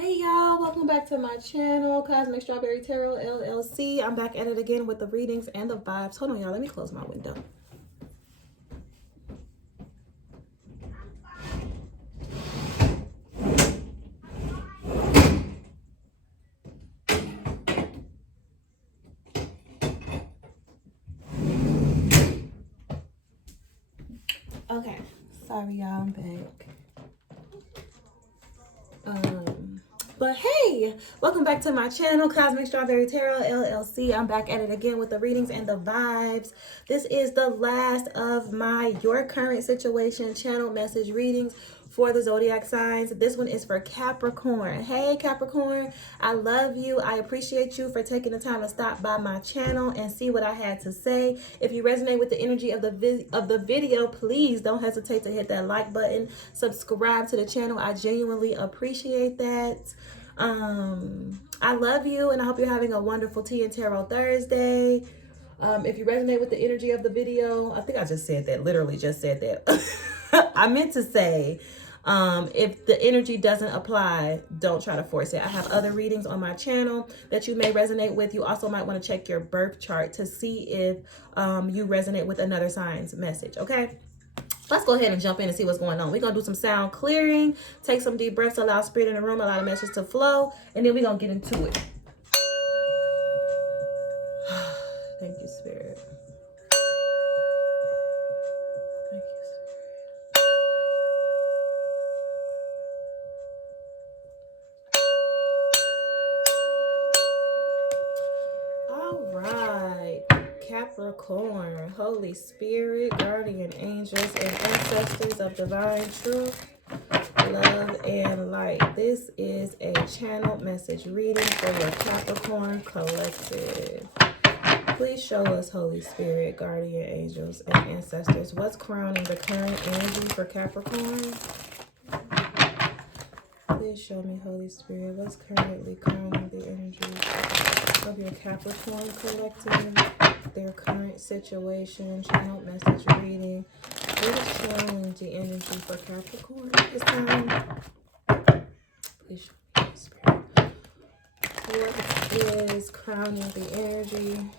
Hey y'all, welcome back to my channel, Cosmic Strawberry Tarot LLC. I'm back at it again with the readings and the vibes. Hold on y'all, let me close my window. Okay, sorry y'all, I'm back. But hey, welcome back to my channel, Cosmic Strawberry Tarot LLC. I'm back at it again with the readings and the vibes. This is the last of my Your Current Situation channel message readings for the zodiac signs. This one is for Capricorn. Hey Capricorn, I love you. I appreciate you for taking the time to stop by my channel and see what I had to say. If you resonate with the energy of the video, please don't hesitate to hit that like button. Subscribe to the channel. I genuinely appreciate that. I love you and I hope you're having a wonderful Tea and Tarot Thursday. If you resonate with the energy of the video, I think I just said that, literally just said that. I meant to say, if the energy doesn't apply, don't try to force it. I have other readings on my channel that you may resonate with. You also might want to check your birth chart to see if you resonate with another sign's message, okay? Let's go ahead and jump in and see what's going on. We're going to do some sound clearing, take some deep breaths, allow spirit in the room, allow the message to flow, and then we're going to get into it. Thank you, Spirit. Thank you, Spirit. All right, Capricorn, Holy Spirit, guardian angels, and ancestors of divine truth, love, and light. This is a channel message reading for your Capricorn collective. Please show us, Holy Spirit, guardian angels, and ancestors, what's crowning the current energy for Capricorn. Please show me, Holy Spirit, what's currently crowning the energy of your Capricorn collective, their current situation, channel message reading. What is showing the energy for Capricorn this time? Please show me, Holy Spirit. What is crowning the energy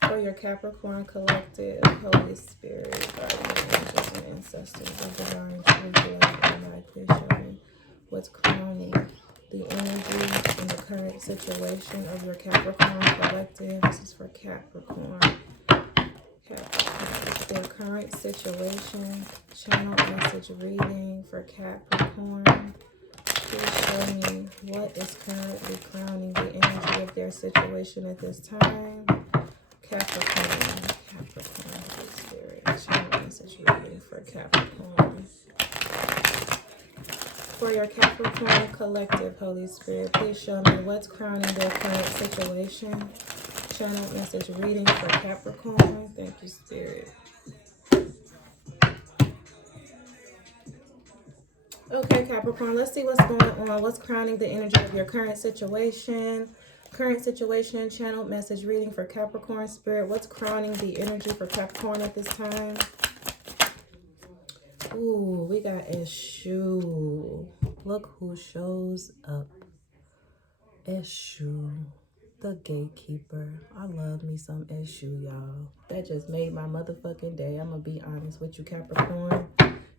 for your Capricorn collective, Holy Spirit, guardian angels, and ancestors of divine truth, love, and light? Please show me what's crowning the energy in the current situation of your Capricorn collective. This is for Capricorn. Capricorn, their current situation, channel message reading for Capricorn. Please show me what is currently crowning the energy of their situation at this time. Capricorn, Holy Spirit, channel message reading for Capricorn. For your Capricorn collective, Holy Spirit, please show me what's crowning their current situation. Channel message reading for Capricorn. Thank you, Spirit. Okay, Capricorn, let's see what's going on. What's crowning the energy of your current situation? Current situation, channel message reading for Capricorn. Spirit, what's crowning the energy for Capricorn at this time? Ooh, we got Eshu. Look who shows up. Eshu, the gatekeeper. I love me some Eshu, y'all. That just made my motherfucking day. I'm gonna be honest with you, Capricorn.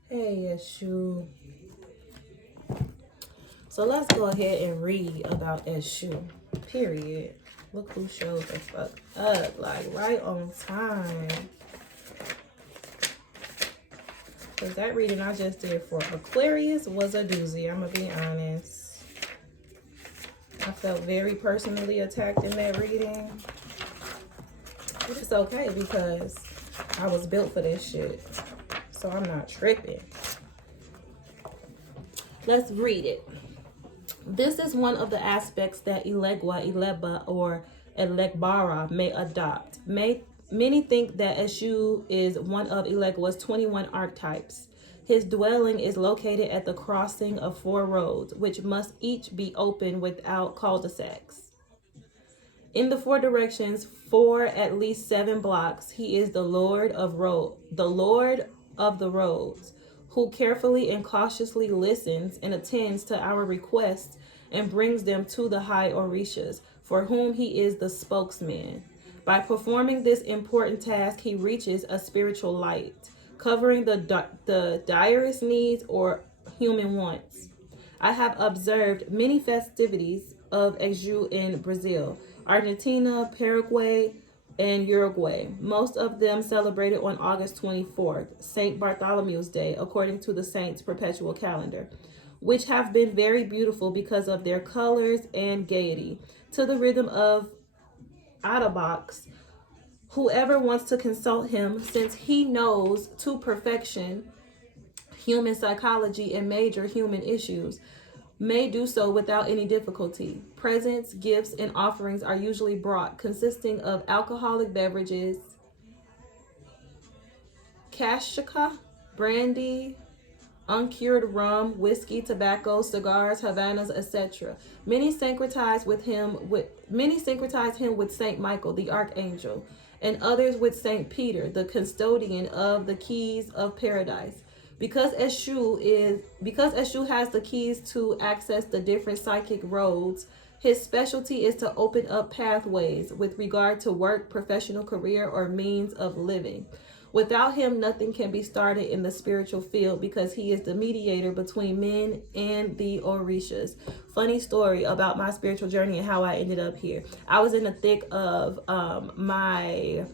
Hey, Eshu. So let's go ahead and read about Eshu. Period. Look who shows the fuck up. Like, right on time. Because that reading I just did for Aquarius was a doozy. I'm going to be honest. I felt very personally attacked in that reading. But it's okay because I was built for this shit. So I'm not tripping. Let's read it. This is one of the aspects that Elegwa, Eleba, or Elegbara may adopt. Many think that Eshu is one of Elegwa's 21 archetypes. His dwelling is located at the crossing of 4 roads, which must each be open without cul-de-sacs. In the 4 directions, for at least 7 blocks, he is the Lord of the roads, who carefully and cautiously listens and attends to our requests and brings them to the high Orishas, for whom he is the spokesman. By performing this important task, he reaches a spiritual light, covering the direst needs or human wants. I have observed many festivities of Exu in Brazil, Argentina, Paraguay, and Uruguay. Most of them celebrated on August 24th, St. Bartholomew's Day, according to the saint's perpetual calendar, which have been very beautiful because of their colors and gaiety. To the rhythm of Atabox, whoever wants to consult him, since he knows to perfection human psychology and major human issues, may do so without any difficulty. Presents, gifts, and offerings are usually brought, consisting of alcoholic beverages, kashika, brandy, uncured rum, whiskey, tobacco, cigars, Havanas, etc. Many syncretize him with Saint Michael, the archangel, and others with Saint Peter, the custodian of the keys of paradise. Because Eshu has the keys to access the different psychic roads, his specialty is to open up pathways with regard to work, professional career, or means of living. Without him, nothing can be started in the spiritual field because he is the mediator between men and the Orishas. Funny story about my spiritual journey and how I ended up here. I was in the thick of my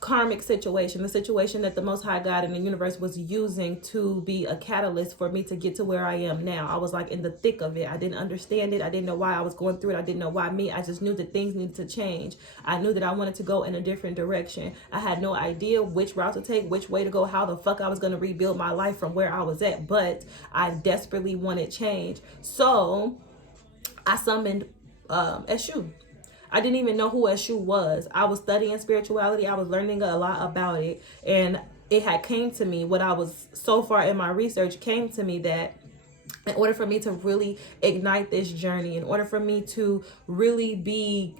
karmic situation, the situation that the Most High God in the universe was using to be a catalyst for me to get to where I am now. I was like in the thick of it. I didn't understand it. I didn't know why I was going through it. I didn't know why me. I just knew that things needed to change. I knew that I wanted to go in a different direction. I had no idea which route to take, which way to go, how the fuck I was going to rebuild my life from where I was at, but I desperately wanted change. So I summoned Eshu. I didn't even know who Eshu was. I was studying spirituality. I was learning a lot about it. And it had came to me, what I was so far in my research came to me that in order for me to really ignite this journey, in order for me to really be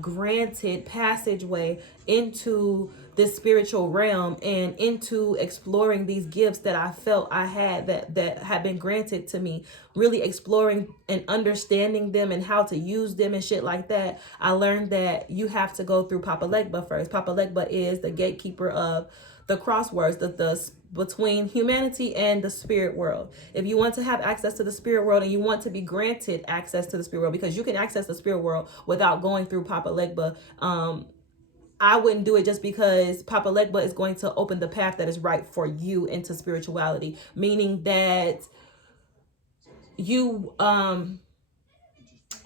granted passageway into this spiritual realm and into exploring these gifts that I felt I had that had been granted to me, really exploring and understanding them and how to use them and shit like that, I learned that you have to go through Papa Legba first. Papa Legba is the gatekeeper of the crosswords, the between humanity and the spirit world. If you want to have access to the spirit world and you want to be granted access to the spirit world, because you can access the spirit world without going through Papa Legba, I wouldn't do it just because Papa Legba is going to open the path that is right for you into spirituality, meaning that you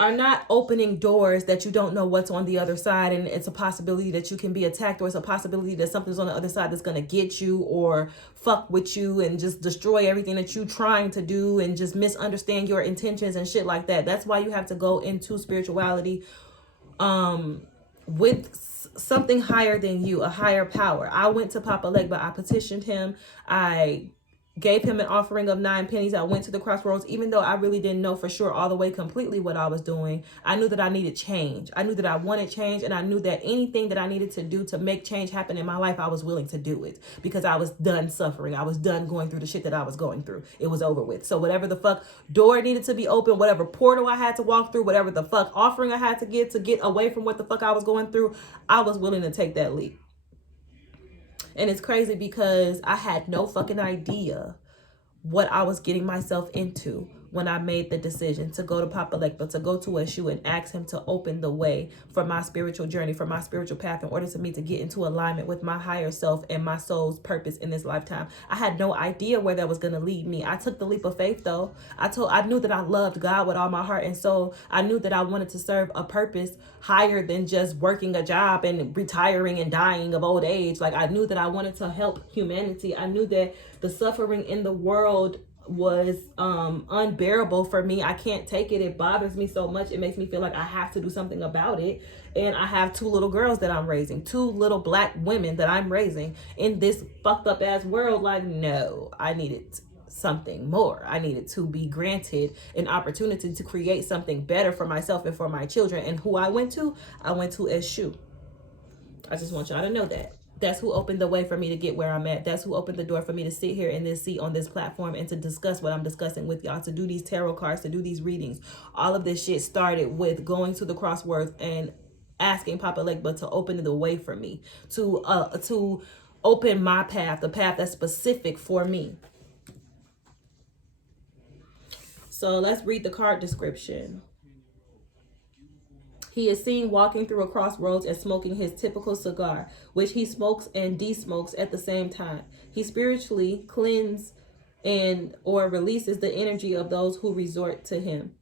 are not opening doors that you don't know what's on the other side, and it's a possibility that you can be attacked, or it's a possibility that something's on the other side that's going to get you or fuck with you and just destroy everything that you trying to do and just misunderstand your intentions and shit like that. That's why you have to go into spirituality with something higher than you, a higher power. I went to Papa Legba. I petitioned him. I gave him an offering of 9 pennies. I went to the crossroads, even though I really didn't know for sure all the way completely what I was doing. I knew that I needed change. I knew that I wanted change, and I knew that anything that I needed to do to make change happen in my life, I was willing to do it, because I was done suffering. I was done going through the shit that I was going through. It was over with. So whatever the fuck door needed to be open, whatever portal I had to walk through, whatever the fuck offering I had to get away from what the fuck I was going through, I was willing to take that leap. And it's crazy because I had no fucking idea what I was getting myself into when I made the decision to go to Papa Legba, to go to Eshu and ask him to open the way for my spiritual journey, for my spiritual path, in order for me to get into alignment with my higher self and my soul's purpose in this lifetime. I had no idea where that was going to lead me. I took the leap of faith though. I knew that I loved God with all my heart and soul. I knew that I wanted to serve a purpose higher than just working a job and retiring and dying of old age. Like, I knew that I wanted to help humanity. I knew that the suffering in the world was unbearable for me. I can't take it. It bothers me so much. It makes me feel like I have to do something about it. And I have 2 little girls that I'm raising, 2 little black women that I'm raising in this fucked up ass world. Like, no, I needed something more. I needed to be granted an opportunity to create something better for myself and for my children. And who I went to Eshu. I just want y'all to know that. That's who opened the way for me to get where I'm at. That's who opened the door for me to sit here in this seat on this platform and to discuss what I'm discussing with y'all, to do these tarot cards, to do these readings. All of this shit started with going to the crosswords and asking Papa Legba to open the way for me, to open my path, the path that's specific for me. So let's read the card description. He is seen walking through a crossroads and smoking his typical cigar, which he smokes and de-smokes at the same time. He spiritually cleanses and or releases the energy of those who resort to him.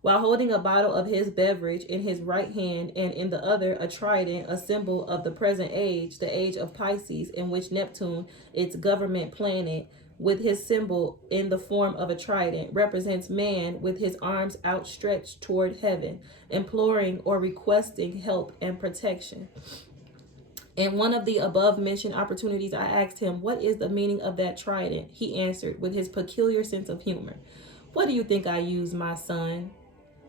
While holding a bottle of his beverage in his right hand and in the other a trident, a symbol of the present age, the age of Pisces, in which Neptune, its government planet, with his symbol in the form of a trident, represents man with his arms outstretched toward heaven, imploring or requesting help and protection. In one of the above mentioned opportunities, I asked him, "What is the meaning of that trident?" He answered with his peculiar sense of humor, "What do you think I use, my son?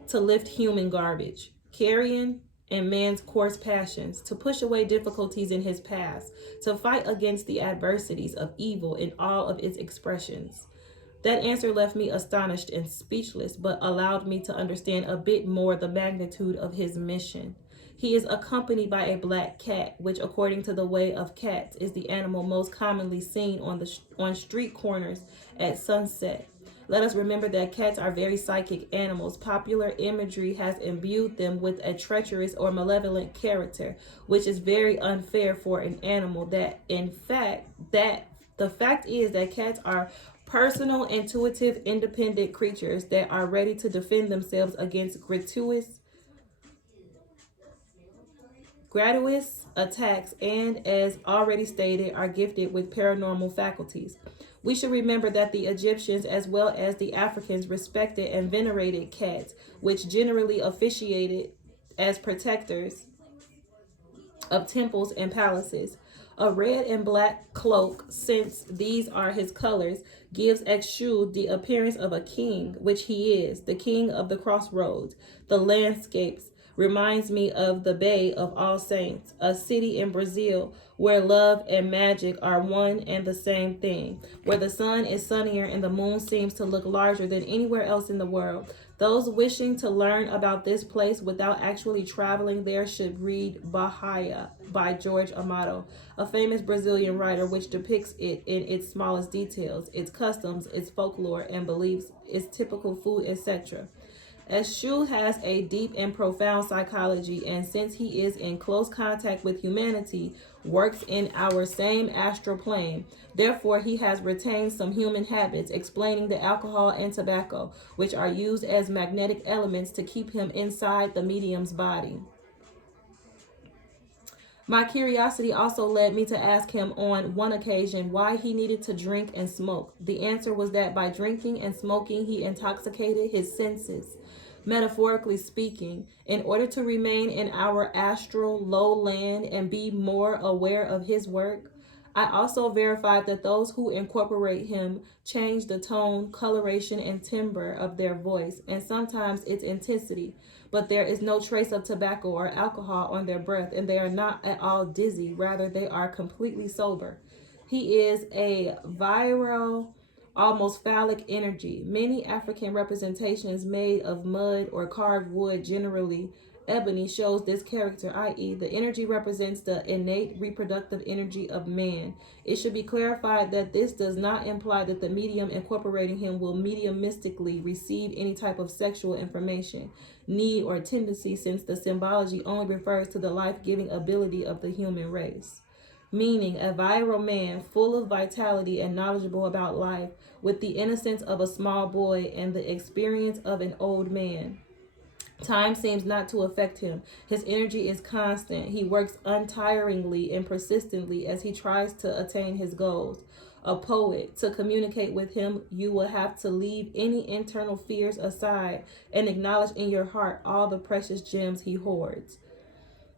To lift human garbage, carrion and man's coarse passions, to push away difficulties in his past, to fight against the adversities of evil in all of its expressions." That answer left me astonished and speechless, but allowed me to understand a bit more the magnitude of his mission. He is accompanied by a black cat, which, according to the way of cats, is the animal most commonly seen on street corners at sunset. Let us remember that cats are very psychic animals. Popular imagery has imbued them with a treacherous or malevolent character, which is very unfair for an animal. The fact is that cats are personal, intuitive, independent creatures that are ready to defend themselves against gratuitous attacks, and, as already stated, are gifted with paranormal faculties. We should remember that the Egyptians, as well as the Africans, respected and venerated cats, which generally officiated as protectors of temples and palaces. A red and black cloak, since these are his colors, gives Exu the appearance of a king, which he is, the king of the crossroads. The landscapes reminds me of the Bay of All Saints, a city in Brazil where love and magic are one and the same thing, where the sun is sunnier and the moon seems to look larger than anywhere else in the world. Those wishing to learn about this place without actually traveling there should read Bahia by George Amado, a famous Brazilian writer, which depicts it in its smallest details, its customs, its folklore and beliefs, its typical food, etc. Exu has a deep and profound psychology, and since he is in close contact with humanity, works in our same astral plane. Therefore, he has retained some human habits, explaining the alcohol and tobacco, which are used as magnetic elements to keep him inside the medium's body. My curiosity also led me to ask him on one occasion why he needed to drink and smoke. The answer was that by drinking and smoking, he intoxicated his senses. Metaphorically speaking, in order to remain in our astral lowland and be more aware of his work. I also verified that those who incorporate him change the tone, coloration, and timbre of their voice, and sometimes its intensity, but there is no trace of tobacco or alcohol on their breath, and they are not at all dizzy. Rather, they are completely sober. He is a virile, almost phallic energy. Many African representations made of mud or carved wood, generally ebony, shows this character, i.e., the energy represents the innate reproductive energy of man. It should be clarified that this does not imply that the medium incorporating him will mediumistically receive any type of sexual information, need, or tendency, since the symbology only refers to the life-giving ability of the human race. Meaning, a virile man, full of vitality and knowledgeable about life, with the innocence of a small boy and the experience of an old man. Time seems not to affect him. His energy is constant. He works untiringly and persistently as he tries to attain his goals. A poet. To communicate with him, you will have to leave any internal fears aside and acknowledge in your heart all the precious gems he hoards.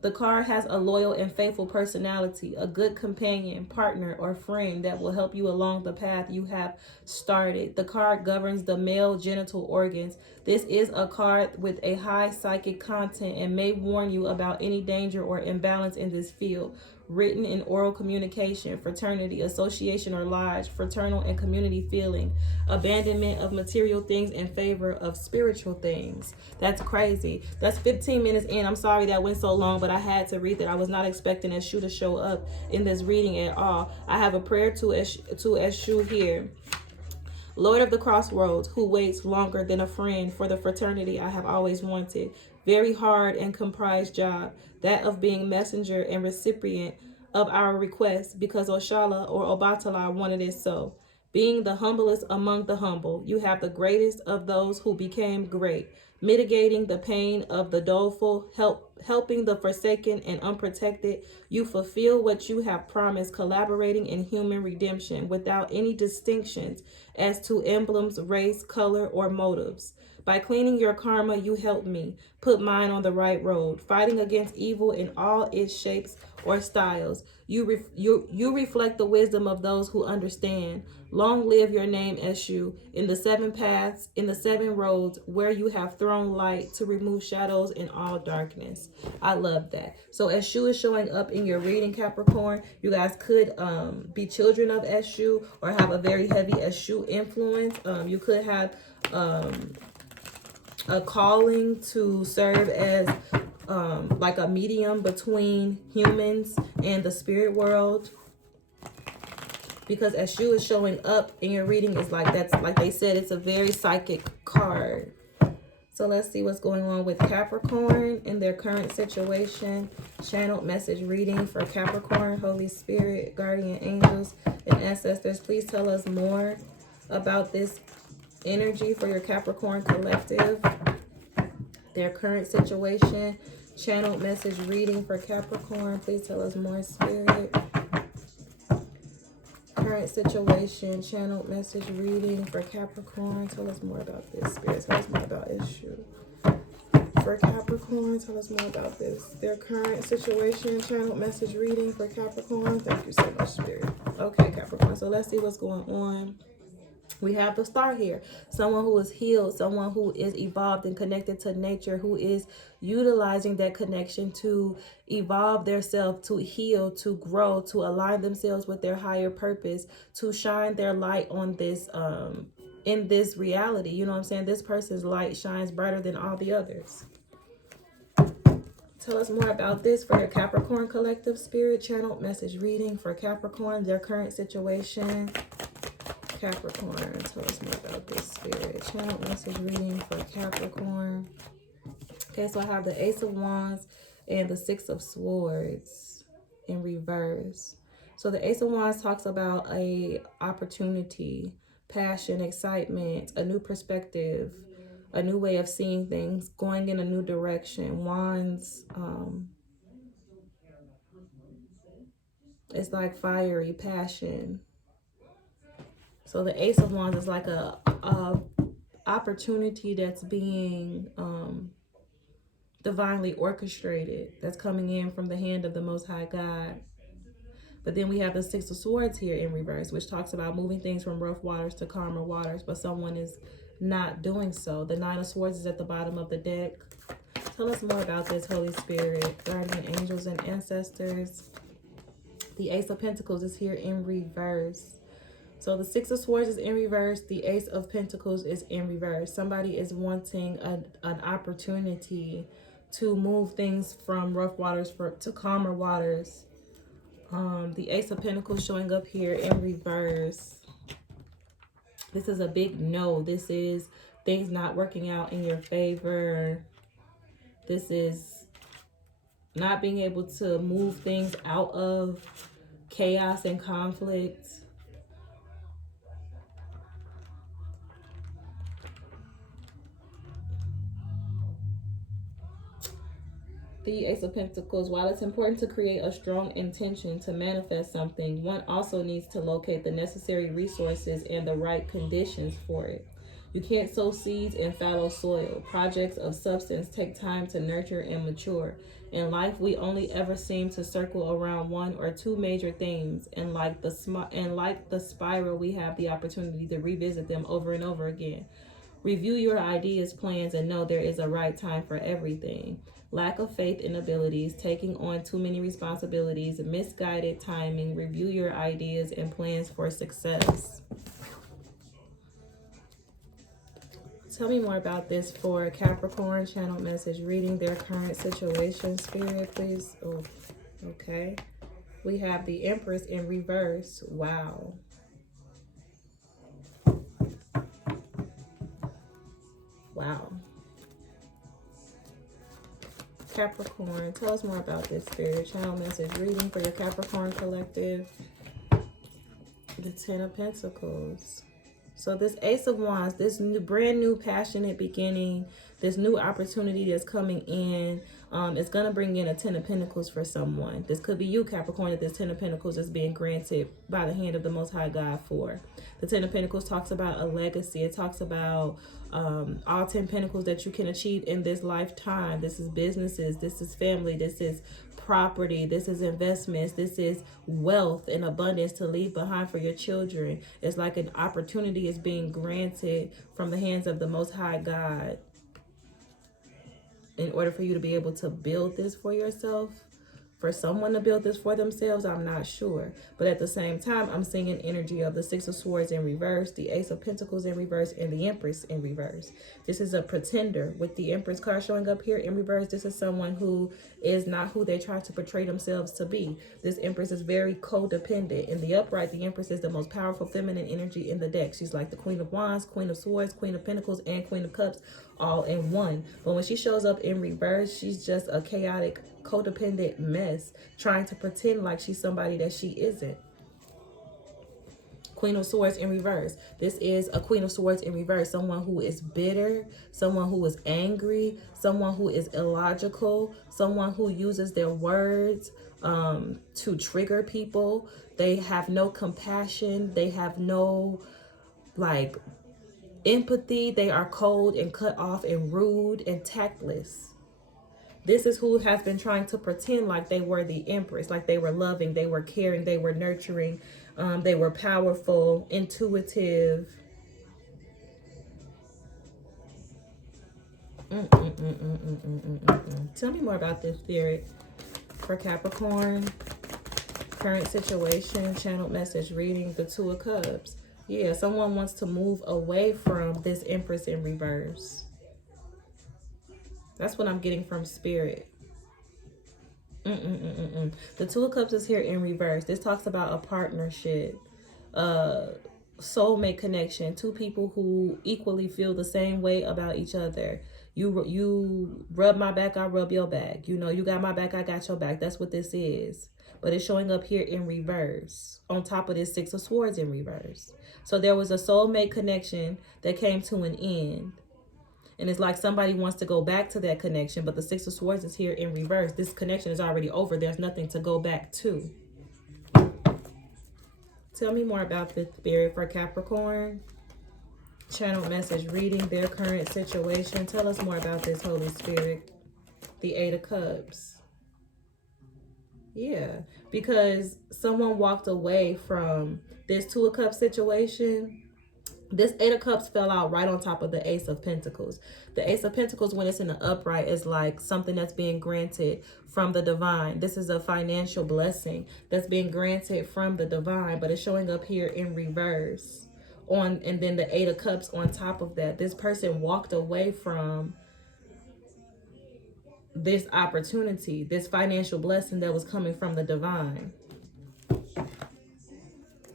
The card has a loyal and faithful personality, a good companion, partner, or friend that will help you along the path you have started. The card governs the male genital organs. This is a card with a high psychic content and may warn you about any danger or imbalance in this field. written and oral communication, fraternity, association or lodge, fraternal and community feeling, abandonment of material things in favor of spiritual things. That's crazy. That's 15 minutes in. I'm sorry that went so long, but I had to read that. I was not expecting Eshu to show up in this reading at all. I have a prayer to Eshu here. Lord of the crossroads, who waits longer than a friend for the fraternity I have always wanted. Very hard and comprised job, that of being messenger and recipient of our requests, because Oshala or Obatala wanted it so. Being the humblest among the humble, you have the greatest of those who became great, mitigating the pain of the doleful, helping the forsaken and unprotected. You fulfill what you have promised, collaborating in human redemption without any distinctions as to emblems, race, color, or motives. By cleaning your karma, you help me put mine on the right road, fighting against evil in all its shapes or styles. You reflect the wisdom of those who understand. Long live your name, Eshu, in the 7 paths, in the 7 roads, where you have thrown light to remove shadows in all darkness. I love that. So Eshu is showing up in your reading, Capricorn. You guys could be children of Eshu or have a very heavy Eshu influence. You could have a calling to serve as like a medium between humans and the spirit world, because Eshu is showing up in your reading is like, that's like they said, it's a very psychic card. So let's see what's going on with Capricorn in their current situation. Channeled message reading for Capricorn. Holy Spirit, guardian angels, and ancestors, please tell us more about this energy for your Capricorn collective. Their current situation. Channeled message reading for Capricorn. Please tell us more, Spirit. Current situation. Channeled message reading for Capricorn. Tell us more about this, Spirit. Tell us more about issue. For Capricorn, tell us more about this. Their current situation. Channeled message reading for Capricorn. Thank you so much, Spirit. Okay, Capricorn. So let's see what's going on. We have the star here. Someone who is healed, someone who is evolved and connected to nature, who is utilizing that connection to evolve themselves, to heal, to grow, to align themselves with their higher purpose, to shine their light on this, in this reality. You know what I'm saying? This person's light shines brighter than all the others. Tell us more about this for your Capricorn collective, Spirit. Channeled message reading for Capricorn, their current situation. Capricorn, tell us more about this, Spirit. Channel message reading for Capricorn. Okay, so I have the Ace of Wands and the Six of Swords in reverse. So the Ace of Wands talks about a opportunity, passion, excitement, a new perspective, a new way of seeing things, going in a new direction. Wands, it's like fiery passion. So the Ace of Wands is like a opportunity that's being divinely orchestrated, that's coming in from the hand of the Most High God. But then we have the Six of Swords here in reverse, which talks about moving things from rough waters to calmer waters, but someone is not doing so. The Nine of Swords is at the bottom of the deck. Tell us more about this, Holy Spirit, guardian angels, and ancestors. The Ace of Pentacles is here in reverse. So the Six of Swords is in reverse. The Ace of Pentacles is in reverse. Somebody is wanting an opportunity to move things from rough waters to calmer waters. The Ace of Pentacles showing up here in reverse. This is a big no. This is things not working out in your favor. This is not being able to move things out of chaos and conflict. The Ace of Pentacles, while it's important to create a strong intention to manifest something, one also needs to locate the necessary resources and the right conditions for it. You can't sow seeds in fallow soil. Projects of substance take time to nurture and mature. In life, we only ever seem to circle around one or two major themes, and like the spiral, we have the opportunity to revisit them over and over again. Review your ideas, plans, and know there is a right time for everything. Lack of faith in abilities, taking on too many responsibilities, misguided timing. Review your ideas and plans for success. Tell me more about this for Capricorn. Channel message reading their current situation. Spirit, please. Oh, okay. We have the Empress in reverse. Wow. Wow. Capricorn, tell us more about this, Spirit. Channel message reading for your Capricorn collective. The Ten of Pentacles. So this Ace of Wands, this brand new passionate beginning, this new opportunity that's coming in, is going to bring in a Ten of Pentacles for someone. This could be you, Capricorn, that this Ten of Pentacles is being granted by the hand of the Most High God for. The Ten of Pentacles talks about a legacy. It talks about all 10 pentacles that you can achieve in this lifetime. This is businesses. This is family. This is property. This is investments. This is wealth and abundance to leave behind for your children. It's like an opportunity is being granted from the hands of the Most High God in order for you to be able to build this for yourself. For someone to build this for themselves, I'm not sure. But at the same time, I'm seeing an energy of the Six of Swords in reverse, the Ace of Pentacles in reverse, and the Empress in reverse. This is a pretender. With the Empress card showing up here in reverse, this is someone who is not who they try to portray themselves to be. This Empress is very codependent. In the upright, the Empress is the most powerful feminine energy in the deck. She's like the Queen of Wands, Queen of Swords, Queen of Pentacles, and Queen of Cups all in one. But when she shows up in reverse, she's just a chaotic, codependent mess trying to pretend like she's somebody that she isn't. Queen of Swords in reverse. This is a Queen of Swords in reverse. Someone who is bitter, someone who is angry, someone who is illogical, someone who uses their words to trigger people. They have no compassion. They have no empathy. They are cold and cut off and rude and tactless. This is who has been trying to pretend like they were the Empress, like they were loving, they were caring, they were nurturing, they were powerful, intuitive. Tell me more about this, Spirit, for Capricorn. Current situation, channeled message reading, the Two of Cups. Yeah, someone wants to move away from this Empress in reverse. That's what I'm getting from Spirit. The Two of Cups is here in reverse. This talks about a partnership, soulmate connection, two people who equally feel the same way about each other. You rub my back, I rub your back. You know, you got my back, I got your back. That's what this is. But it's showing up here in reverse, on top of this Six of Swords in reverse. So there was a soulmate connection that came to an end. And it's like somebody wants to go back to that connection, but the Six of Swords is here in reverse. This connection is already over. There's nothing to go back to. Tell me more about this, Spirit, for Capricorn. Channel message reading their current situation. Tell us more about this, Holy Spirit. The Eight of Cups. Yeah, because someone walked away from this Two of Cups situation. This Eight of Cups fell out right on top of the Ace of Pentacles. The Ace of Pentacles, when it's in the upright, is like something that's being granted from the divine. This is a financial blessing that's being granted from the divine, but it's showing up here in reverse. And then the Eight of Cups on top of that. This person walked away from this opportunity, this financial blessing that was coming from the divine.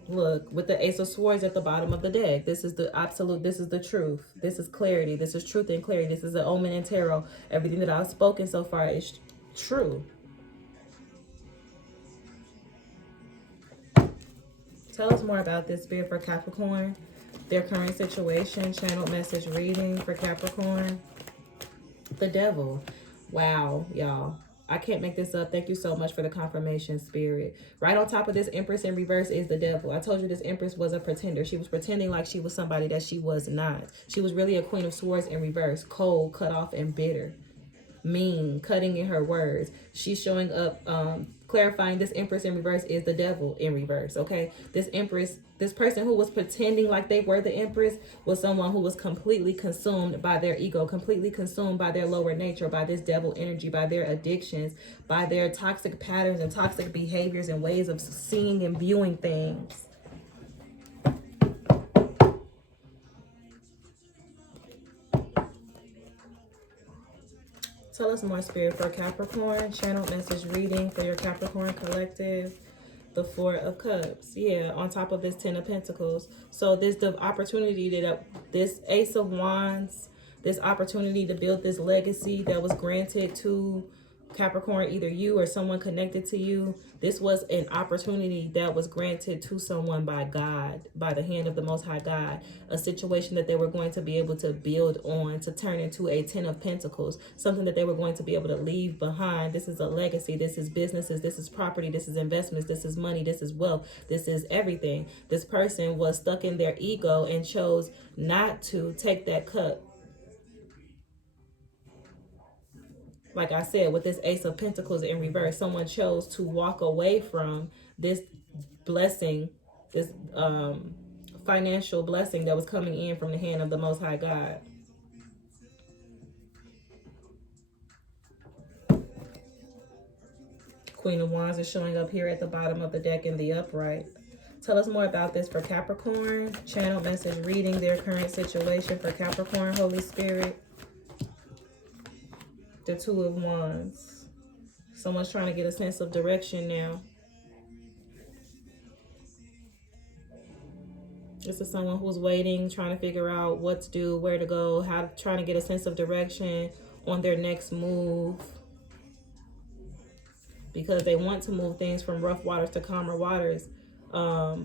Look, with the Ace of Swords at the bottom of the deck, this is the absolute, this is the truth. This is clarity. This is truth and clarity. This is the omen and tarot. Everything that I've spoken so far is true. Tell us more about this, Spirit, for Capricorn. Their current situation, channeled message reading for Capricorn. The Devil. Wow, y'all. I can't make this up. Thank you so much for the confirmation, Spirit. Right on top of this Empress in reverse is the Devil. I told you this Empress was a pretender. She was pretending like she was somebody that she was not. She was really a Queen of Swords in reverse. Cold, cut off, and bitter. mean, cutting in her words. She's showing up, clarifying this Empress in reverse is the devil in reverse, okay? This Empress, this person who was pretending like they were the Empress was someone who was completely consumed by their ego, completely consumed by their lower nature, by this devil energy, by their addictions, by their toxic patterns and toxic behaviors and ways of seeing and viewing things. Tell us more, Spirit, for Capricorn. Channel message reading for your Capricorn collective. The Four of Cups. Yeah, on top of this Ten of Pentacles. So this the opportunity that this Ace of Wands, this opportunity to build this legacy that was granted to Capricorn, either you or someone connected to you. This was an opportunity that was granted to someone by God, by the hand of the Most High God. A situation that they were going to be able to build on to turn into a Ten of Pentacles. Something that they were going to be able to leave behind. This is a legacy. This is businesses. This is property. This is investments. This is money. This is wealth. This is everything. This person was stuck in their ego and chose not to take that cup. Like I said, with this Ace of Pentacles in reverse, someone chose to walk away from this blessing, this financial blessing that was coming in from the hand of the Most High God. Queen of Wands is showing up here at the bottom of the deck in the upright. Tell us more about this for Capricorn. Channel message reading their current situation for Capricorn, Holy Spirit. The Two of Wands. Someone's trying to get a sense of direction now. This is someone who's waiting, trying to figure out what to do, where to go, trying to get a sense of direction on their next move. Because they want to move things from rough waters to calmer waters,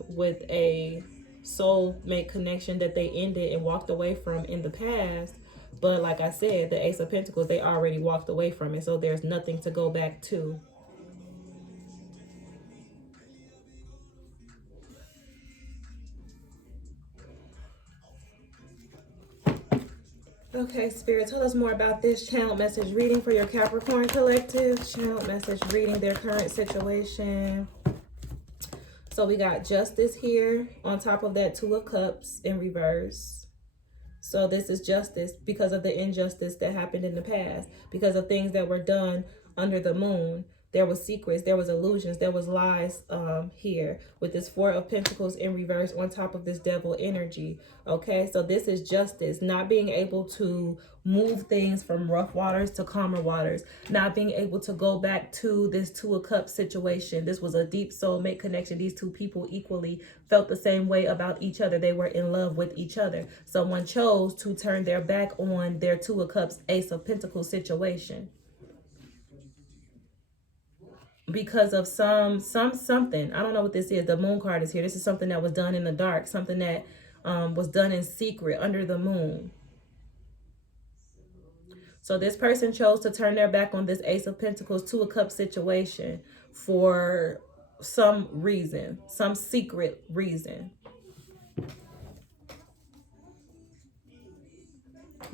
with a soulmate connection that they ended and walked away from in the past. But like I said, the Ace of Pentacles, they already walked away from it. So there's nothing to go back to. Okay, Spirit, tell us more about this channel message reading for your Capricorn collective. Channel message reading their current situation. So we got Justice here on top of that Two of Cups in reverse. So this is justice because of the injustice that happened in the past, because of things that were done under the moon. There was secrets, there was illusions, there was lies here with this Four of Pentacles in reverse on top of this devil energy. Okay, so this is justice, not being able to move things from rough waters to calmer waters, not being able to go back to this Two of Cups situation. This was a deep soulmate connection. These two people equally felt the same way about each other. They were in love with each other. Someone chose to turn their back on their Two of Cups, Ace of Pentacles situation. Because of something. I don't know what this is. The moon card is here. This is something that was done in the dark. Something that was done in secret under the moon. So this person chose to turn their back on this Ace of Pentacles, Two of Cups situation for some reason, some secret reason.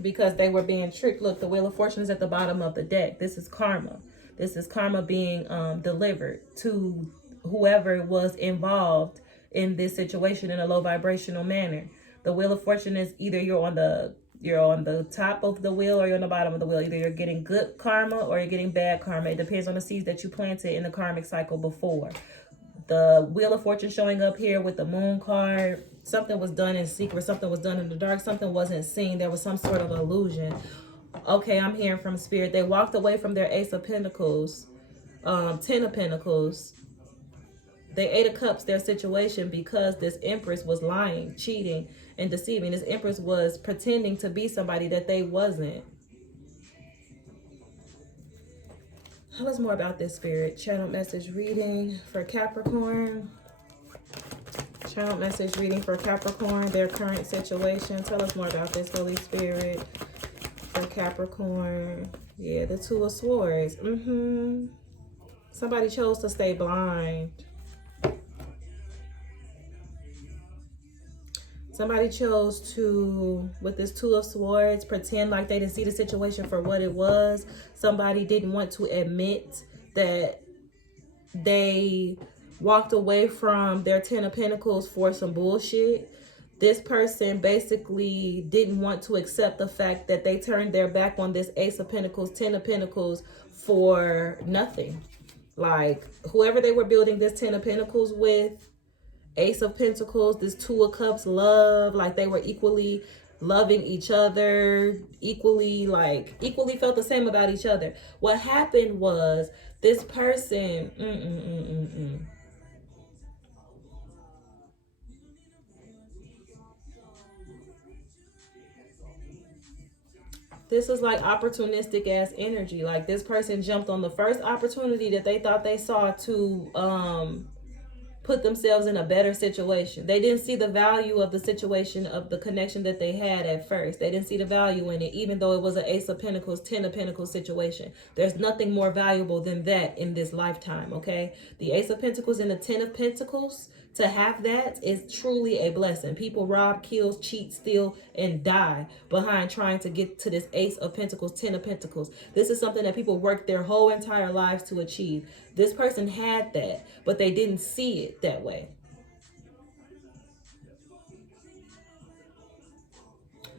Because they were being tricked. Look, the Wheel of Fortune is at the bottom of the deck. This is karma. This is karma being delivered to whoever was involved in this situation in a low vibrational manner. The Wheel of Fortune is either you're on the top of the wheel or you're on the bottom of the wheel. Either you're getting good karma or you're getting bad karma. It depends on the seeds that you planted in the karmic cycle before. The Wheel of Fortune showing up here with the Moon card. Something was done in secret. Something was done in the dark. Something wasn't seen. There was some sort of illusion. Okay, I'm hearing from Spirit. They walked away from their Ace of Pentacles, Ten of Pentacles. They Eight of Cups, their situation, because this Empress was lying, cheating, and deceiving. This Empress was pretending to be somebody that they wasn't. Tell us more about this, Spirit. Channel message reading for Capricorn. Channel message reading for Capricorn, their current situation. Tell us more about this, Holy Spirit, for Capricorn. Yeah, the Two of Swords. Somebody chose to stay blind. Somebody chose to, with this Two of Swords, pretend like they didn't see the situation for what it was. Somebody didn't want to admit that they walked away from their Ten of Pentacles for some bullshit. This person basically didn't want to accept the fact that they turned their back on this Ace of Pentacles, Ten of Pentacles for nothing. Like, whoever they were building this Ten of Pentacles with, Ace of Pentacles, this Two of Cups, love, like they were equally loving each other, equally felt the same about each other. What happened was this person, this is like opportunistic ass energy. Like, this person jumped on the first opportunity that they thought they saw to put themselves in a better situation. They didn't see the value of the situation, of the connection that they had at first. They didn't see the value in it, even though it was an Ace of Pentacles, Ten of Pentacles situation. There's nothing more valuable than that in this lifetime, okay? The Ace of Pentacles and the Ten of Pentacles, to have that is truly a blessing. People rob, kill, cheat, steal, and die behind trying to get to this Ace of Pentacles, Ten of Pentacles. This is something that people work their whole entire lives to achieve. This person had that, but they didn't see it that way.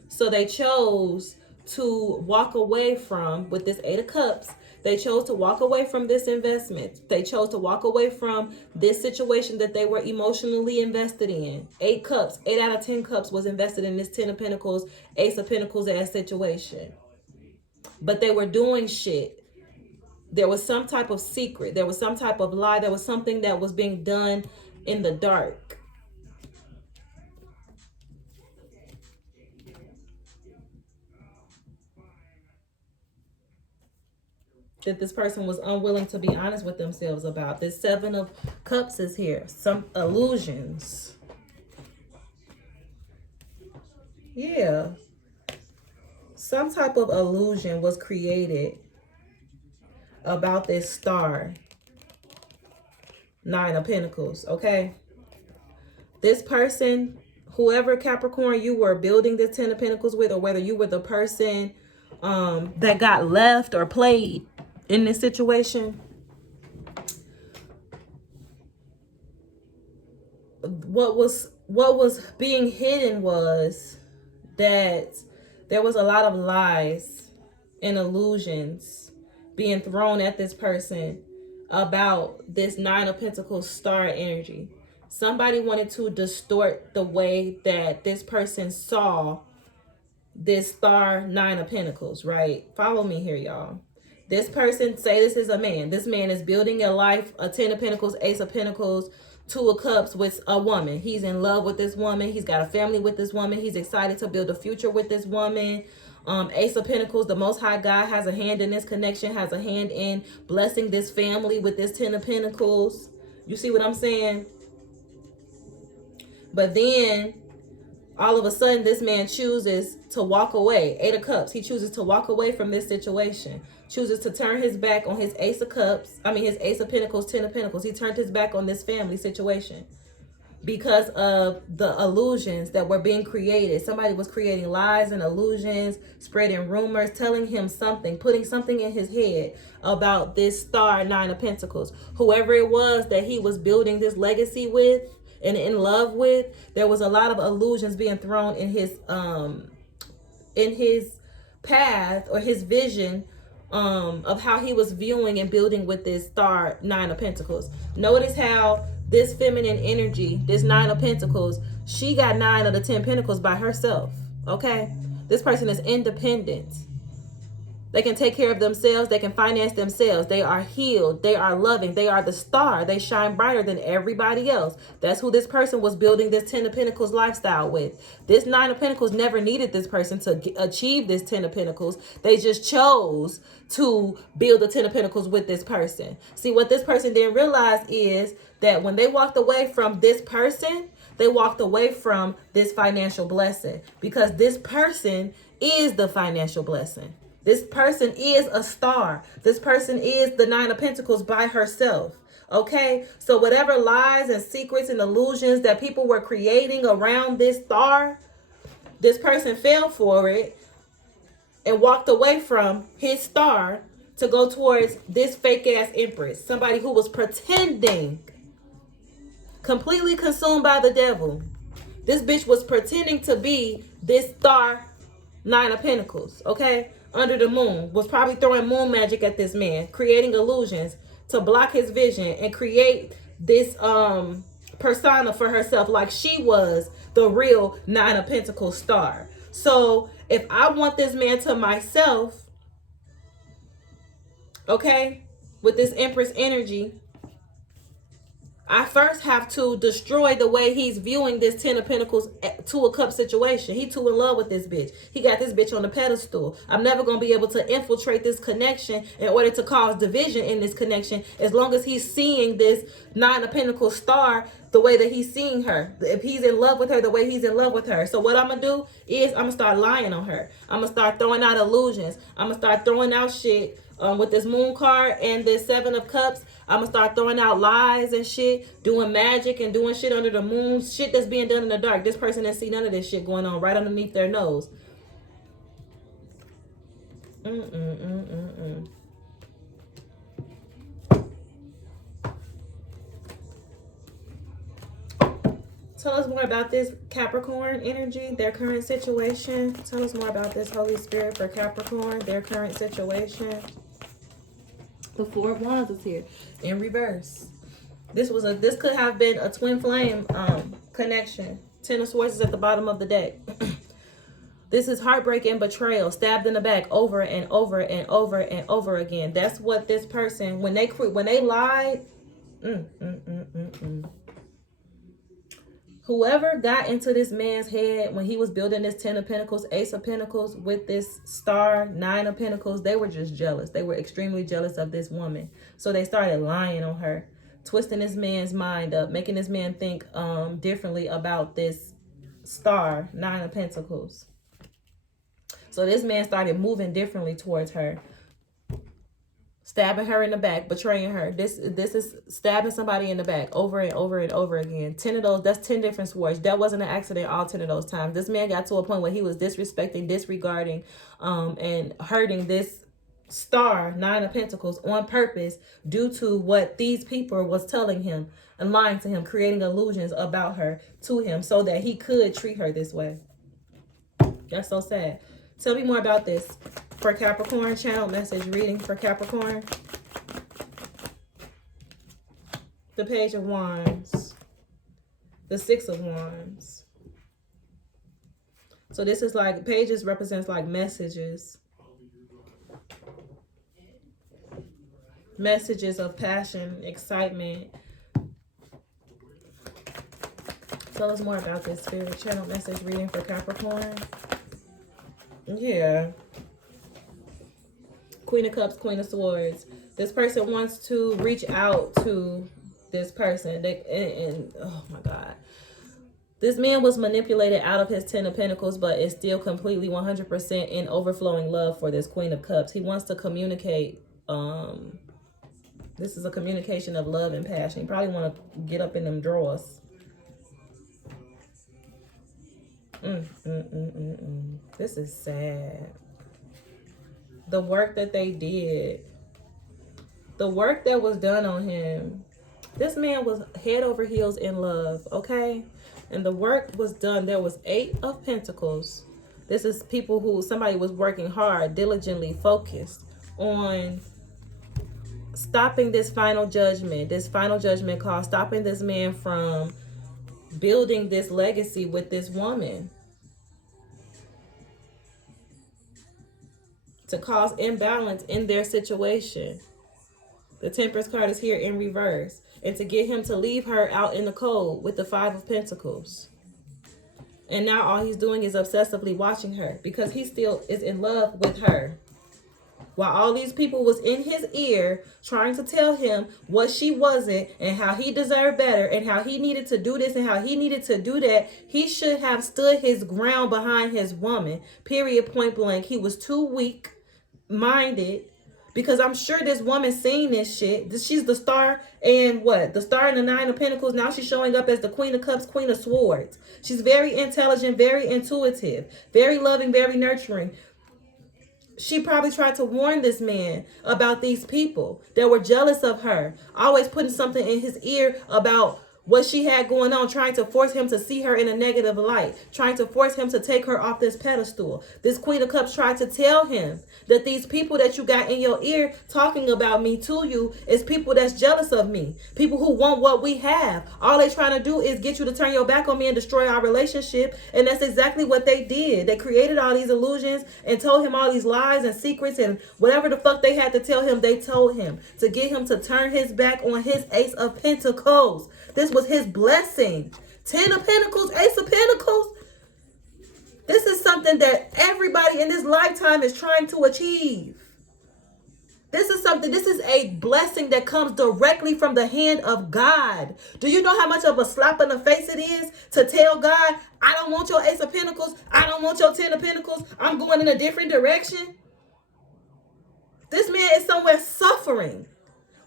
So they chose to walk away from, with this Eight of Cups, they chose to walk away from this investment. They chose to walk away from this situation that they were emotionally invested in. 8 cups, 8 out of 10 cups was invested in this Ten of Pentacles, Ace of Pentacles ass situation. But they were doing shit. There was some type of secret. There was some type of lie. There was something that was being done in the dark. That this person was unwilling to be honest with themselves about. This Seven of Cups is here. Some illusions. Yeah. Some type of illusion was created about this star. Nine of Pentacles, okay? This person, whoever Capricorn you were building this Ten of Pentacles with, or whether you were the person that got left or played in this situation, what was being hidden was that there was a lot of lies and illusions being thrown at this person about this Nine of Pentacles star energy. Somebody wanted to distort the way that this person saw this star Nine of Pentacles, right? Follow me here, y'all. This person, say this is a man. This man is building a life, a Ten of Pentacles, Ace of Pentacles, Two of Cups with a woman. He's in love with this woman. He's got a family with this woman. He's excited to build a future with this woman. Ace of Pentacles, the Most High God has a hand in this connection, has a hand in blessing this family with this Ten of Pentacles. You see what I'm saying? But then all of a sudden, this man chooses to walk away. Eight of Cups. He chooses to walk away from this situation. Chooses to turn his back on his Ace of Cups. His Ace of Pentacles, Ten of Pentacles. He turned his back on this family situation because of the illusions that were being created. Somebody was creating lies and illusions, spreading rumors, telling him something, putting something in his head about this star Nine of Pentacles. Whoever it was that he was building this legacy with and in love with, there was a lot of illusions being thrown in his path or his vision of how he was viewing and building with this star Nine of Pentacles. Notice how this feminine energy, this Nine of Pentacles, she got 9 of the 10 Pentacles by herself, okay? This person is independent. They can take care of themselves. They can finance themselves. They are healed. They are loving. They are the star. They shine brighter than everybody else. That's who this person was building this Ten of Pentacles lifestyle with. This Nine of Pentacles never needed this person to achieve this Ten of Pentacles. They just chose to build the Ten of Pentacles with this person. See, what this person didn't realize is that when they walked away from this person, they walked away from this financial blessing, because this person is the financial blessing. This person is a star. This person is the Nine of Pentacles by herself. Okay, so whatever lies and secrets and illusions that people were creating around this star, this person fell for it and walked away from his star to go towards this fake ass empress, somebody who was pretending, completely consumed by the devil. This bitch was pretending to be this star, Nine of Pentacles, okay? Under the moon, was probably throwing moon magic at this man, creating illusions to block his vision and create this persona for herself, like she was the real Nine of Pentacles star. So if I want this man to myself, okay, with this Empress energy, I first have to destroy the way he's viewing this Ten of Pentacles Two of Cups situation. He too in love with this bitch. He got this bitch on the pedestal. I'm never going to be able to infiltrate this connection in order to cause division in this connection as long as he's seeing this Nine of Pentacles star the way that he's seeing her. If he's in love with her the way he's in love with her. So what I'm going to do is I'm going to start lying on her. I'm going to start throwing out illusions. I'm going to start throwing out shit. With this moon card and this Seven of Cups, I'm going to start throwing out lies and shit, doing magic and doing shit under the moon, shit that's being done in the dark. This person didn't see none of this shit going on right underneath their nose. Tell us more about this Capricorn energy, their current situation. Tell us more about this, Holy Spirit, for Capricorn, their current situation. The Four of Wands is here in reverse. This could have been a twin flame connection. Ten of Swords is at the bottom of the deck. This is heartbreak and betrayal, stabbed in the back over and over and over and over again. That's what this person, when they lied, whoever got into this man's head when he was building this Ten of Pentacles, Ace of Pentacles with this star, Nine of Pentacles, they were just jealous. They were extremely jealous of this woman. So they started lying on her, twisting this man's mind up, making this man think differently about this star, Nine of Pentacles. So this man started moving differently towards her, stabbing her in the back, betraying her. This is stabbing somebody in the back over and over and over again. 10 of those, that's 10 different swords. That wasn't an accident all 10 of those times. This man got to a point where he was disrespecting, disregarding, and hurting this star, Nine of Pentacles, on purpose due to what these people was telling him and lying to him, creating illusions about her to him so that he could treat her this way. That's so sad. Tell me more about this. For Capricorn, channel message reading for Capricorn. The Page of Wands. The Six of Wands. So this is like, pages represents like messages. Messages of passion, excitement. Tell us more about this, Spirit channel message reading for Capricorn. Yeah. Queen of Cups, Queen of Swords. This person wants to reach out to this person. And oh my God. This man was manipulated out of his Ten of Pentacles, but is still completely 100% in overflowing love for this Queen of Cups. He wants to communicate. This is a communication of love and passion. You probably want to get up in them drawers. This is sad. The work that they did. The work that was done on him. This man was head over heels in love, okay? And the work was done. There was 8 of Pentacles. This is people who, somebody was working hard, diligently focused on stopping this final judgment. This final judgment call, stopping this man from building this legacy with this woman. To cause imbalance in their situation. The Temperance card is here in reverse. And to get him to leave her out in the cold with the Five of Pentacles. And now all he's doing is obsessively watching her because he still is in love with her. While all these people was in his ear trying to tell him what she wasn't and how he deserved better and how he needed to do this and how he needed to do that, he should have stood his ground behind his woman. Period, point blank. He was too weak minded Because I'm sure this woman seen this shit. She's the star and what? The star in the Nine of Pentacles. Now she's showing up as the Queen of Cups, Queen of Swords. She's very intelligent, very intuitive, very loving, very nurturing. She probably tried to warn this man about these people that were jealous of her, always putting something in his ear about what she had going on, trying to force him to see her in a negative light, trying to force him to take her off this pedestal. This Queen of Cups tried to tell him that these people that you got in your ear talking about me to you is people that's jealous of me, people who want what we have. All they trying to do is get you to turn your back on me and destroy our relationship. And that's exactly what they did. They created all these illusions and told him all these lies and secrets and whatever the fuck they had to tell him, they told him to get him to turn his back on his Ace of Pentacles. This was his blessing. 10 of Pentacles, Ace of Pentacles. This is something that everybody in this lifetime is trying to achieve. This is a blessing that comes directly from the hand of God. Do you know how much of a slap in the face it is to tell God, I don't want your Ace of Pentacles. I don't want your 10 of Pentacles. I'm going in a different direction. This man is somewhere suffering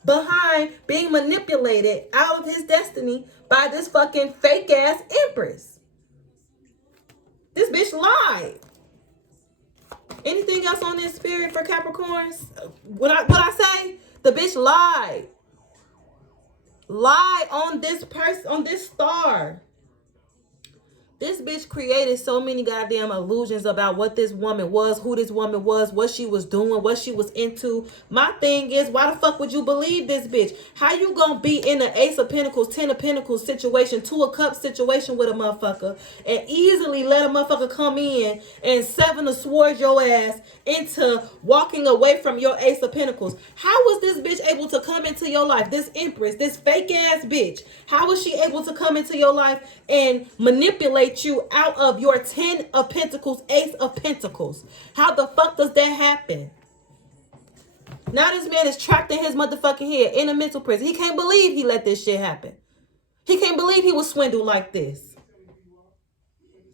behind being manipulated out of his destiny by this fucking fake ass Empress. This bitch lied. Anything else on this spirit for Capricorns? What I say? The bitch lied. Lied on this person, on this star. This bitch created so many goddamn illusions about what this woman was, who this woman was, what she was doing, what she was into. My thing is, why the fuck would you believe this bitch? How you gonna be in an Ace of Pentacles, 10 of Pentacles situation, 2 of Cups situation with a motherfucker and easily let a motherfucker come in and 7 of Swords your ass into walking away from your Ace of Pentacles? How was this bitch able to come into your life? This Empress, this fake ass bitch. How was she able to come into your life and manipulate you out of your 10 of Pentacles, Ace of Pentacles? How the fuck does that happen? Now this man is trapped in his motherfucking head in a mental prison. He can't believe he let this shit happen. He can't believe he was swindled like this.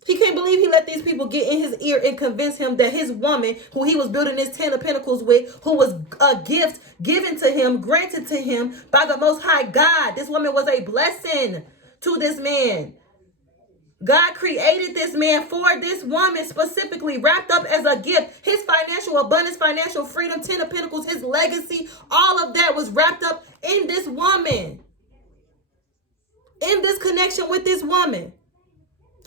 He can't believe he let these people get in his ear and convince him that his woman, who he was building this 10 of Pentacles with, who was a gift given to him, granted to him by the Most High God. This woman was a blessing to this man. God created this man for this woman specifically, wrapped up as a gift. His financial abundance, financial freedom, 10 of Pentacles, his legacy, all of that was wrapped up in this woman. In this connection with this woman.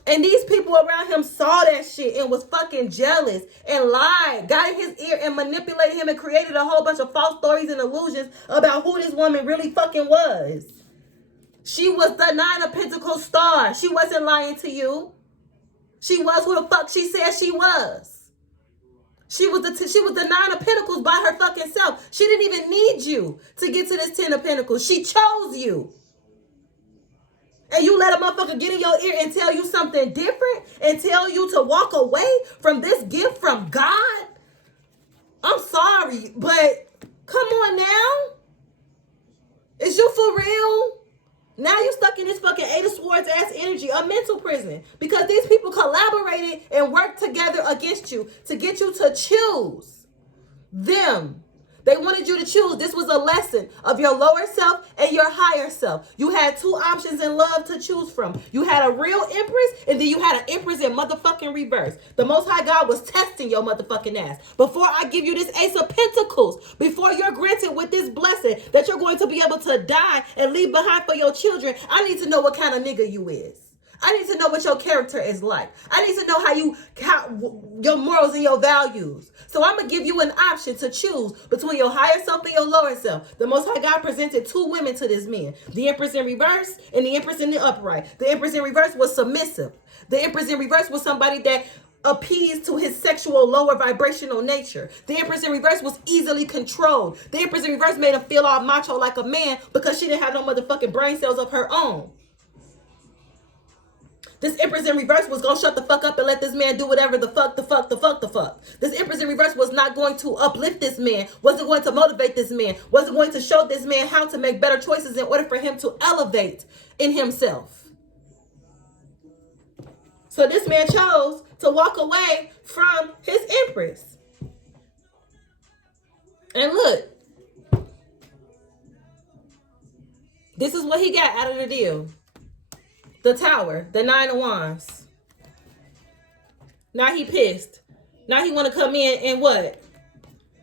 And these people around him saw that shit and was fucking jealous and lied, got in his ear and manipulated him and created a whole bunch of false stories and illusions about who this woman really fucking was. She was the 9 of Pentacles star. She wasn't lying to you. She was who the fuck she said she was. She was the 9 of Pentacles by her fucking self. She didn't even need you to get to this 10 of Pentacles. She chose you. And you let a motherfucker get in your ear and tell you something different and tell you to walk away from this gift from God? I'm sorry, but come on now. Is you for real? Now you stuck in this fucking 8 of Swords ass energy, a mental prison. Because these people collaborated and worked together against you to get you to choose them. They wanted you to choose. This was a lesson of your lower self and your higher self. You had 2 options in love to choose from. You had a real Empress, and then you had an Empress in motherfucking reverse. The Most High God was testing your motherfucking ass. Before I give you this Ace of Pentacles, before you're granted with this blessing that you're going to be able to die and leave behind for your children, I need to know what kind of nigga you is. I need to know what your character is like. I need to know how your morals and your values. So I'm going to give you an option to choose between your higher self and your lower self. The Most High God presented 2 women to this man. The Empress in reverse and the Empress in the upright. The Empress in reverse was submissive. The Empress in reverse was somebody that appeased to his sexual lower vibrational nature. The Empress in reverse was easily controlled. The Empress in reverse made him feel all macho like a man because she didn't have no motherfucking brain cells of her own. This Empress in reverse was going to shut the fuck up and let this man do whatever the fuck. This Empress in reverse was not going to uplift this man, wasn't going to motivate this man, wasn't going to show this man how to make better choices in order for him to elevate in himself. So this man chose to walk away from his Empress. And look, this is what he got out of the deal. The Tower, the 9 of Wands. Now he pissed. Now he want to come in and what?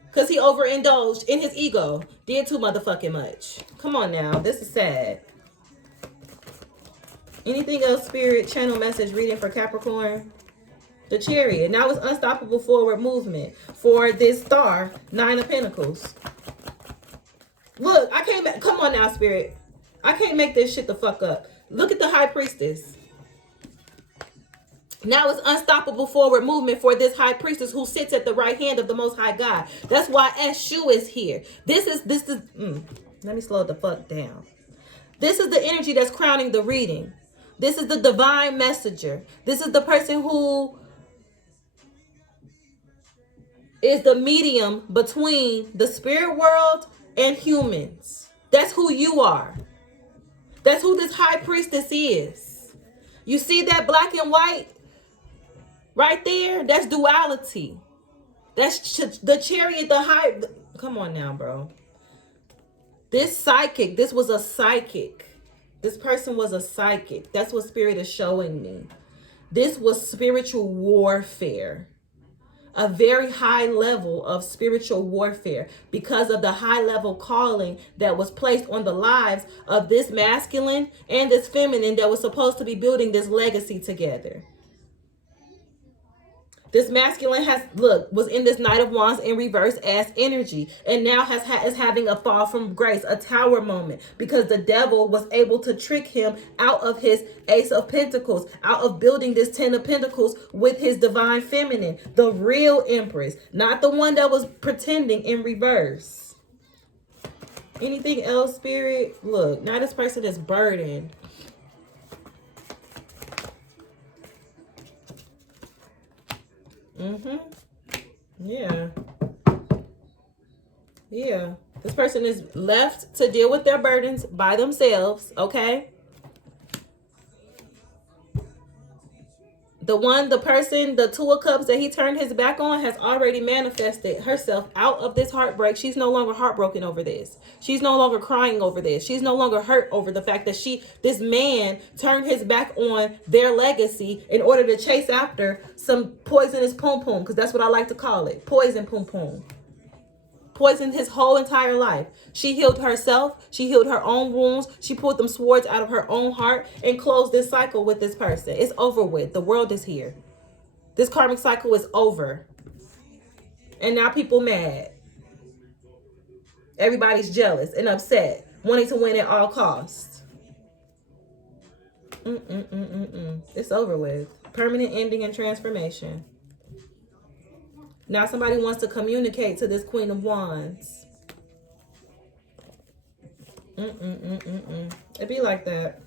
Because he overindulged in his ego. Did too motherfucking much. Come on now. This is sad. Anything else, Spirit, channel message reading for Capricorn? The Chariot. Now it's unstoppable forward movement for this star, 9 of Pentacles. Look, I can't... Come on now, Spirit. I can't make this shit the fuck up. Look at the High Priestess. Now it's unstoppable forward movement for this High Priestess who sits at the right hand of the Most High God. That's why Eshu is here. This is let me slow the fuck down. This is the energy that's crowning the reading. This is the divine messenger. This is the person who is the medium between the spirit world and humans. That's who you are. That's who this High Priestess is. You see that black and white right there? That's duality. That's the Chariot, the high... Come on now, bro. This psychic, this was a psychic. This person was a psychic. That's what Spirit is showing me. This was spiritual warfare. A very high level of spiritual warfare because of the high level calling that was placed on the lives of this masculine and this feminine that was supposed to be building this legacy together. This masculine was in this Knight of Wands in reverse as energy, and now is having a fall from grace, a tower moment, because the devil was able to trick him out of his Ace of Pentacles, out of building this 10 of Pentacles with his divine feminine, the real Empress, not the one that was pretending in reverse. Anything else, Spirit? Look, now this person is burdened. Yeah. Yeah. This person is left to deal with their burdens by themselves, okay? The Two of Cups that he turned his back on has already manifested herself out of this heartbreak. She's no longer heartbroken over this. She's no longer crying over this. She's no longer hurt over the fact that this man turned his back on their legacy in order to chase after some poisonous pum-pum, because that's what I like to call it. Poison pum-pum. Poisoned his whole entire life. She healed herself. She healed her own wounds. She pulled them swords out of her own heart and closed this cycle with this person. It's over with. The world is here. This karmic cycle is over. And now people mad. Everybody's jealous and upset, wanting to win at all costs. It's over with. Permanent ending and transformation. Now somebody wants to communicate to this Queen of Wands. It be like that.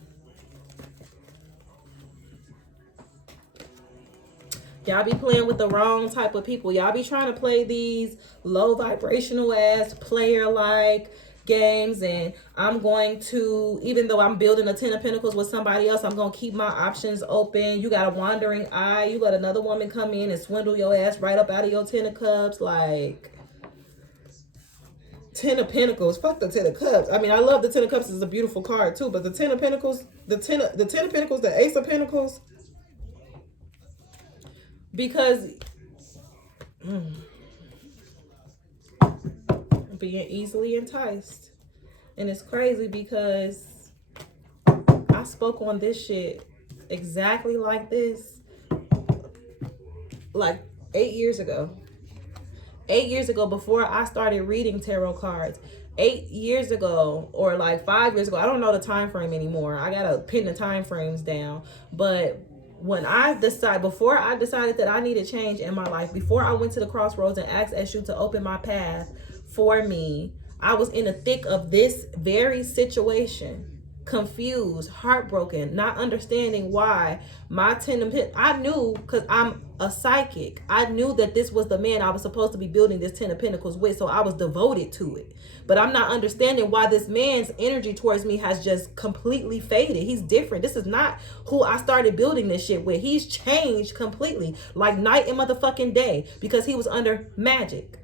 Y'all be playing with the wrong type of people. Y'all be trying to play these low vibrational ass player like games, and I'm going to, even though I'm building a 10 of Pentacles with somebody else, I'm going to keep my options open. You got a wandering eye. You let another woman come in and swindle your ass right up out of your 10 of Cups. Like, 10 of Pentacles. Fuck the 10 of Cups. I mean, I love the 10 of Cups. It's a beautiful card too, but the 10 of Pentacles, the 10 of Pentacles, the Ace of Pentacles, because being easily enticed. And it's crazy because I spoke on this shit exactly like this like 8 years ago. 8 years ago, before I started reading tarot cards. 8 years ago, or like 5 years ago. I don't know the time frame anymore. I gotta pin the time frames down. But when before I decided that I needed change in my life, before I went to the crossroads and asked Eshu to open my path for me, I was in the thick of this very situation, confused, heartbroken, not understanding why my 10 of Pentacles. I knew, because I'm a psychic, I knew that this was the man I was supposed to be building this 10 of Pentacles with, so I was devoted to it. But I'm not understanding why this man's energy towards me has just completely faded. He's different. This is not who I started building this shit with. He's changed completely, like night and motherfucking day, because he was under magic.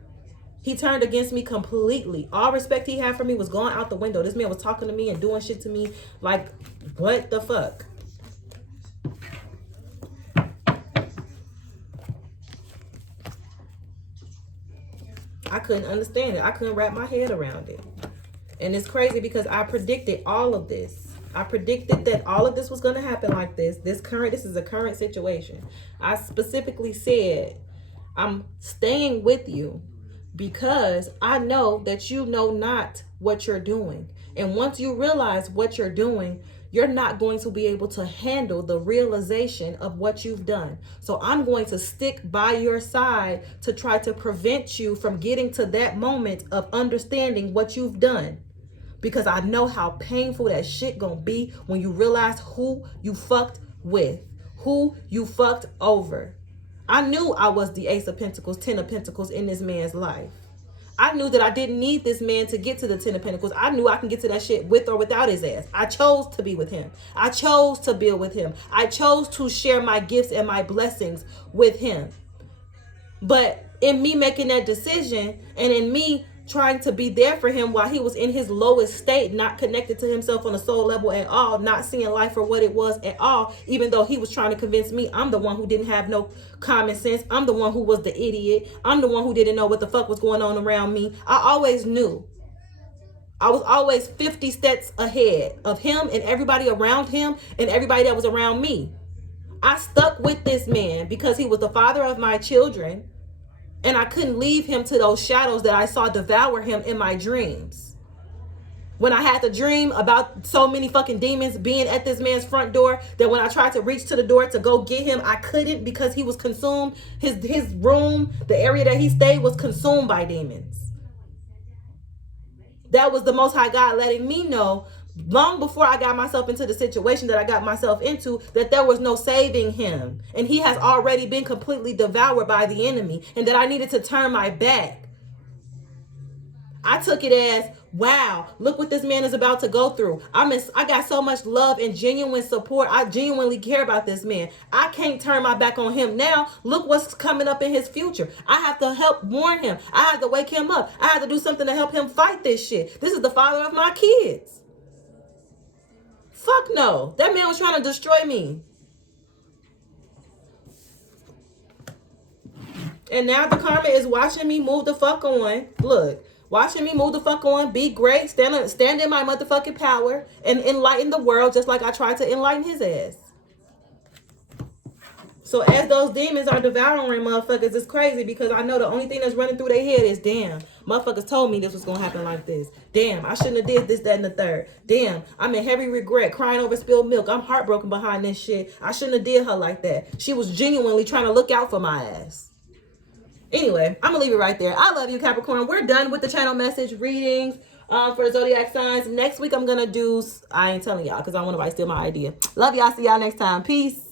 He turned against me completely. All respect he had for me was going out the window. This man was talking to me and doing shit to me like, what the fuck? I couldn't understand it. I couldn't wrap my head around it. And it's crazy because I predicted all of this. I predicted that all of this was going to happen like this. This is a current situation. I specifically said, I'm staying with you because I know that you know not what you're doing. And once you realize what you're doing, you're not going to be able to handle the realization of what you've done. So I'm going to stick by your side to try to prevent you from getting to that moment of understanding what you've done. Because I know how painful that shit gonna be when you realize who you fucked with, who you fucked over. I knew I was the Ace of Pentacles, 10 of Pentacles in this man's life. I knew that I didn't need this man to get to the 10 of Pentacles. I knew I can get to that shit with or without his ass. I chose to be with him. I chose to build with him. I chose to share my gifts and my blessings with him. But in me making that decision and in me trying to be there for him while he was in his lowest state, not connected to himself on a soul level at all, not seeing life for what it was at all, even though he was trying to convince me I'm the one who didn't have no common sense. I'm the one who was the idiot. I'm the one who didn't know what the fuck was going on around me. I always knew. I was always 50 steps ahead of him and everybody around him and everybody that was around me. I stuck with this man because he was the father of my children. And I couldn't leave him to those shadows that I saw devour him in my dreams. When I had the dream about so many fucking demons being at this man's front door, that when I tried to reach to the door to go get him, I couldn't because he was consumed. His room, the area that he stayed, was consumed by demons. That was the Most High God letting me know, long before I got myself into the situation that I got myself into, that there was no saving him. And he has already been completely devoured by the enemy, and that I needed to turn my back. I took it as, wow, look what this man is about to go through. I got so much love and genuine support. I genuinely care about this man. I can't turn my back on him now. Look what's coming up in his future. I have to help warn him. I have to wake him up. I have to do something to help him fight this shit. This is the father of my kids. Fuck no. That man was trying to destroy me. And now the karma is watching me move the fuck on. Look, watching me move the fuck on, be great, stand in my motherfucking power, and enlighten the world just like I tried to enlighten his ass. So as those demons are devouring motherfuckers, it's crazy because I know the only thing that's running through their head is, damn, motherfuckers told me this was going to happen like this. Damn, I shouldn't have did this, that, and the third. Damn, I'm in heavy regret, crying over spilled milk. I'm heartbroken behind this shit. I shouldn't have did her like that. She was genuinely trying to look out for my ass. Anyway, I'm going to leave it right there. I love you, Capricorn. We're done with the channel message readings for zodiac signs. Next week, I'm going to do, I ain't telling y'all because I don't want nobody to steal my idea. Love y'all. See y'all next time. Peace.